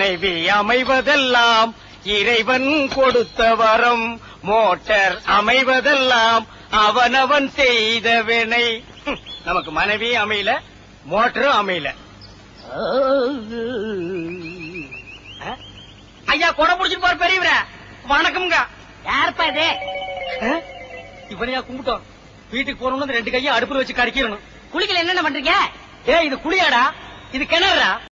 மனைவி அமைவதெல்லாம் இறைவன் கொடுத்த வரம், மோட்டார் அமைவதெல்லாம் அவனவன் செய்த வினை. நமக்கு மனைவி அமையல, மோட்டரும் அமையல. ஐயா கொடை புடிச்சிட்டு போற பெரியவர வணக்கம்ங்க. யாருப்பா இது? இவனையா கும்பிட்டோம். வீட்டுக்கு போறோம்னு 2 கையை அடுப்புல வச்சு கடிக்கிறணும். குளிக்கல என்னென்ன பண்றீங்க? இது குளியாடா, இது கிணறா.